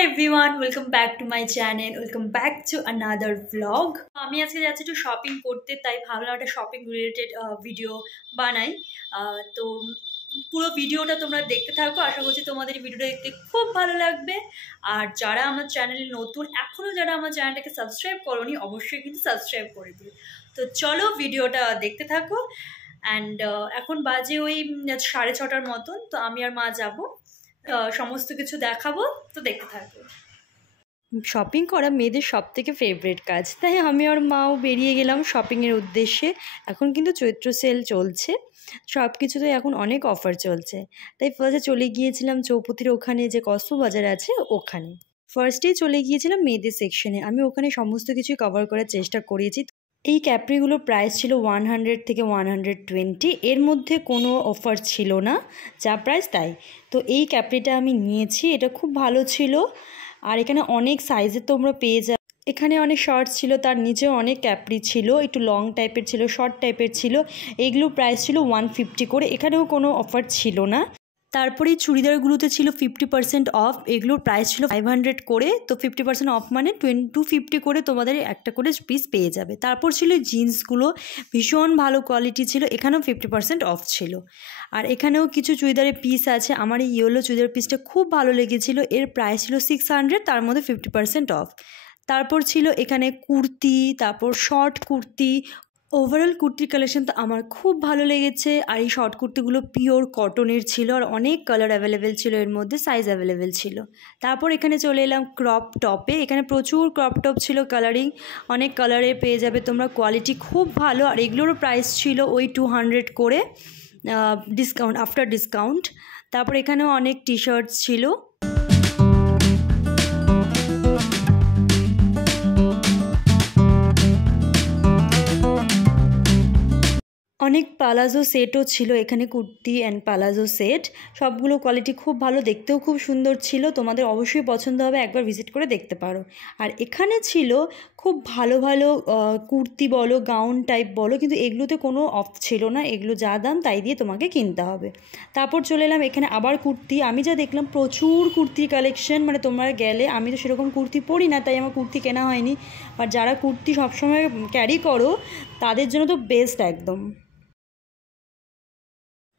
everyone, welcome back to my channel. Welcome back to another vlog. আমি আজকে যাচ্ছি একটু শপিং করতে, তাই ভাবলাম একটা শপিং রিলেটেড ভিডিও বানাই। তো পুরো ভিডিওটা তোমরা দেখতে থাকো, আশা করছি তোমাদের ভিডিওটা দেখতে খুব ভালো লাগবে। আর যারা আমার চ্যানেলে নতুন, এখনও যারা আমার চ্যানেলটাকে সাবস্ক্রাইব করোনি, অবশ্যই কিন্তু সাবস্ক্রাইব করে দিও। তো চলো ভিডিওটা দেখতে থাকো। অ্যান্ড এখন বাজে ওই 6:30 মতন। তো আমি আর মা যাবো, সমস্ত কিছু দেখাবো, তো দেখতে থাকবো। শপিং করা মেয়েদের সবথেকে ফেভারিট কাজ, তাই আমি আর মাও বেরিয়ে গেলাম শপিংয়ের উদ্দেশ্যে। এখন কিন্তু চৈত্র সেল চলছে, সব কিছুতে এখন অনেক অফার চলছে, তাই ফার্স্টে চলে গিয়েছিলাম চৌপতির ওখানে যে কসবো বাজার আছে ওখানে। ফার্স্টেই চলে গিয়েছিলাম মেয়েদের সেকশনে। আমি ওখানে সমস্ত কিছুই কভার করার চেষ্টা করেছি। এই ক্যাপ্রিগুলোর প্রাইস ছিল 100 থেকে 120, এর মধ্যে কোনো অফার ছিল না, যা প্রাইস তাই। তো এই ক্যাপ্রিটা আমি নিয়েছি, এটা খুব ভালো ছিল। আর এখানে অনেক সাইজের তোমরা পেয়ে যাবে। এখানে অনেক শর্টস ছিল, তার নিচেও অনেক ক্যাপ্রি ছিল, একটু লং টাইপের ছিল, শর্ট টাইপের ছিল। এইগুলোর প্রাইস ছিল 150 করে, এখানেও কোনো অফার ছিল না। তারপরে এই চুড়িদারগুলোতে ছিল 50% অফ, এগুলোর প্রাইস ছিল 500 করে। তো 50% অফ মানে 250 করে তোমাদের একটা করে পিস পেয়ে যাবে। তারপর ছিল জিন্সগুলো, ভীষণ ভালো কোয়ালিটি ছিল, এখানেও 50% অফ ছিল। আর এখানেও কিছু চুড়িদারের পিস আছে, আমার এই ইয়েলো চুড়িদার পিসটা খুব ভালো লেগেছিল, এর প্রাইস ছিল 600, তার মধ্যে 50% অফ। তারপর ছিল এখানে কুর্তি, তারপর শর্ট কুর্তি। ওভারঅল কুর্তির কালেকশন তো আমার খুব ভালো লেগেছে। আর এই শর্ট কুর্তিগুলো পিওর কটনের ছিল, আর অনেক কালার অ্যাভেলেবেল ছিল, এর মধ্যে সাইজ অ্যাভেলেবেল ছিল। তারপর এখানে চলে এলাম ক্রপ টপে। এখানে প্রচুর ক্রপ টপ ছিল, কালারিং অনেক কালারে পেয়ে যাবে তোমরা, কোয়ালিটি খুব ভালো। আর এগুলোরও প্রাইস ছিল ওই 200 করে, ডিসকাউন্ট আফটার ডিসকাউন্ট। তারপর এখানেও অনেক টি শার্টস ছিল। অনেক পালাজো সেটও ছিল এখানে, কুর্তি অ্যান্ড পালাজো সেট, সবগুলো কোয়ালিটি খুব ভালো, দেখতেও খুব সুন্দর ছিল। তোমাদের অবশ্যই পছন্দ হবে, একবার ভিজিট করে দেখতে পারো। আর এখানে ছিল খুব ভালো ভালো কুর্তি বলো, গাউন টাইপ বলো, কিন্তু এগুলোতে কোনো অফ ছিল না, এগুলো যা দাম তাই দিয়ে তোমাকে কিনতে হবে। তারপর চলে এলাম এখানে আবার কুর্তি। আমি যা দেখলাম প্রচুর কুর্তির কালেকশন, মানে তোমরা গেলে, আমি তো সেরকম কুর্তি পরি না, তাই আমার কুর্তি কেনা হয়নি। আর যারা কুর্তি সবসময় ক্যারি করো তাদের জন্য তো বেস্ট একদম।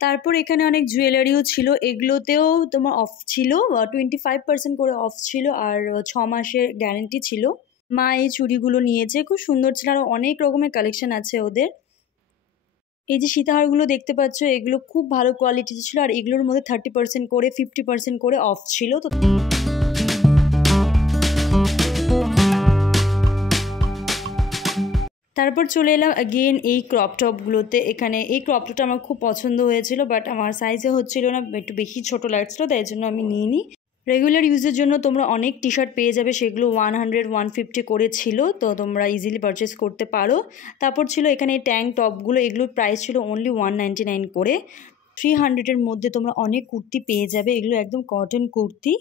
তারপর এখানে অনেক জুয়েলারিও ছিল, এগুলোতেও তোমার অফ ছিল, 25% করে অফ ছিল, আর 6 মাসের গ্যারেন্টি ছিল। মা এই চুড়িগুলো নিয়েছে, খুব সুন্দর ছিল, আরও অনেক রকমের কালেকশন আছে ওদের। এই যে সীতাহারগুলো দেখতে পাচ্ছ, এগুলো খুব ভালো কোয়ালিটি ছিল, আর এগুলোর মধ্যে 30% করে 50% করে অফ ছিল। তো তারপর চলে এলাম অ্যাগেন এই ক্রপ টপগুলোতে। এখানে এই ক্রপ টপটা আমার খুব পছন্দ হয়েছিল, বাট আমার সাইজে হচ্ছিল না, একটু বেশি ছোটো লাগছিলো, তাই জন্য আমি নিইনি। রেগুলার ইউজের জন্য তোমরা অনেক টি শার্ট পেয়ে যাবে, সেগুলো 100 150 করে ছিল, তো তোমরা ইজিলি পারচেস করতে পারো। তারপর ছিল এখানে এই ট্যাঙ্ক টপগুলো, এগুলোর প্রাইস ছিল অনলি 199 করে। 300-এর মধ্যে তোমরা অনেক কুর্তি পেয়ে যাবে, এগুলো একদম কটন কুর্তি।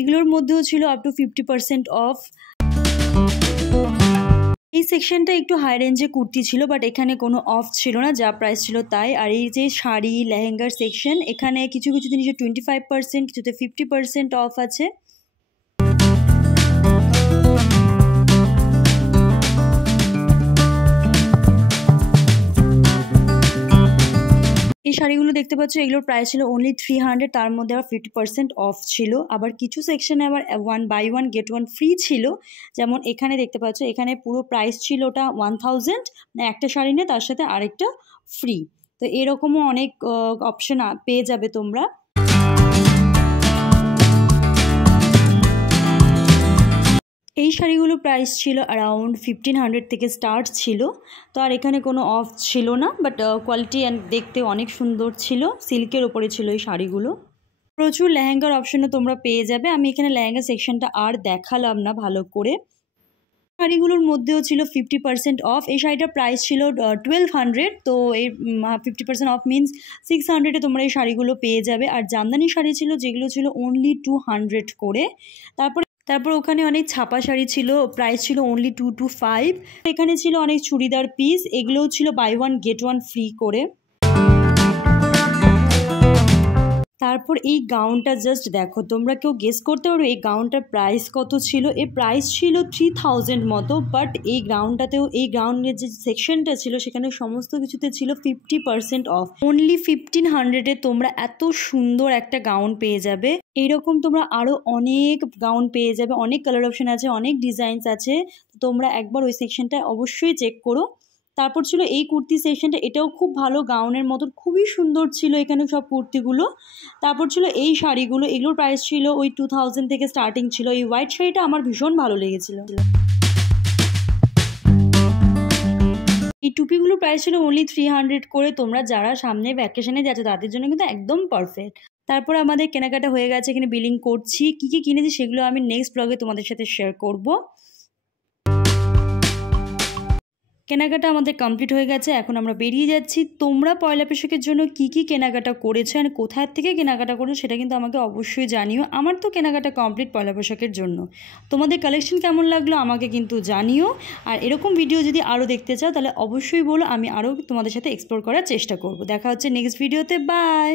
এগুলোর মধ্যেও ছিল আপ টু 50% অফ। এই সেকশনটা একটু হাই রেঞ্জে কুর্তি ছিল, বাট এখানে কোনো অফ ছিল না, যা প্রাইস ছিল তাই। আর এই যে শাড়ি লেহেঙ্গার সেকশন, এখানে কিছু কিছু জিনিসে 25%, কিছুতে 50% অফ আছে। এই শাড়িগুলো দেখতে পাচ্ছ, এগুলোর প্রাইস ছিল অনলি 300, তার মধ্যে আবার 50% অফ ছিল। আবার কিছু সেকশনে আবার 1 বাই 1 গেট 1 ফ্রি ছিল। যেমন এখানে দেখতে পাচ্ছ, এখানে পুরো প্রাইস ছিল ওটা 1000, মানে একটা শাড়ি নিয়ে তার সাথে আরেকটা ফ্রি। তো এরকমও অনেক অপশন পেয়ে যাবে তোমরা। এই শাড়িগুলোর প্রাইস ছিল অ্যারাউন্ড 1500 থেকে স্টার্ট ছিল। তো আর এখানে কোনো অফ ছিল না, বাট কোয়ালিটি অ্যান্ড দেখতে অনেক সুন্দর ছিল, সিল্কের ওপরে ছিল এই শাড়িগুলো। প্রচুর লেহেঙ্গার অপশনও তোমরা পেয়ে যাবে, আমি এখানে লেহেঙ্গা সেকশনটা আর দেখালাম না ভালো করে। শাড়িগুলোর মধ্যেও ছিল 50% অফ। এই শাড়িটার প্রাইস ছিল 1200, তো এই 50% অফ মিনস 600-এ তোমরা এই শাড়িগুলো পেয়ে যাবে। আর জামদানি শাড়ি ছিল যেগুলো ছিল অনলি 200 করে। তারপরে তারপর ওখানে অনেক ছাপা শাড়ি ছিল, প্রাইস ছিল অনলি 2 to 5। এখানে ছিল অনেক চুড়িদার পিস, এগুলোও ছিল বাই 1 get 1 ফ্রি করে। তারপর এই গাউনটা জাস্ট দেখো, তোমরা কেউ গেস করতে পারো এই গাউনটার প্রাইস কত ছিল? এর প্রাইস ছিল 3000 মতো, বাট এই গাউনের যে সেকশনটা ছিল সেখানে সমস্ত কিছুতে ছিল 50% অফ। অনলি 1500-এ তোমরা এত সুন্দর একটা গাউন পেয়ে যাবে। এইরকম তোমরা আরও অনেক গাউন পেয়ে যাবে, অনেক কালার অপশন আছে, অনেক ডিজাইনস আছে। তোমরা একবার ওই সেকশনটা অবশ্যই চেক করো। তারপর ছিল এই কুর্তি সেকশনটা, এটাও খুব ভালো, গাউনের মতন খুবই সুন্দর ছিল এখানে সব কুর্তিগুলো। তারপর ছিল এই শাড়িগুলো, এগুলোর প্রাইস ছিল ওই 2000 থেকে স্টার্টিং ছিল। এই হোয়াইট শাড়িটা আমার ভীষণ ভালো লেগেছিল। এই টুপিগুলোর প্রাইস ছিল অনলি 300 করে। তোমরা যারা সামনে ভ্যাকেশনে যাচ্ছ তাদের জন্য কিন্তু একদম পারফেক্ট। তারপর আমাদের কেনাকাটা হয়ে গেছে, এখানে বিলিং করছি। কী কী কিনেছি সেগুলো আমি নেক্সট ব্লগে তোমাদের সাথে শেয়ার করব। কেনাকাটা আমাদের কমপ্লিট হয়ে গেছে, এখন আমরা বেরিয়ে যাচ্ছি। তোমরা পয়লা বৈশাখের জন্য কি কি কেনাকাটা করেছো আর কোথায় থেকে কেনাকাটা করেছো সেটা কিন্তু আমাকে অবশ্যই জানিও। আমার তো কেনাকাটা কমপ্লিট পয়লা বৈশাখের জন্য। তোমাদের কালেকশন কেমন লাগলো আমাকে কিন্তু জানিও। আর এরকম ভিডিও যদি আরও দেখতে চাও তাহলে অবশ্যই বলো, আমি আরও তোমাদের সাথে এক্সপ্লোর করার চেষ্টা করব। দেখা হচ্ছে নেক্সট ভিডিওতে, বাই।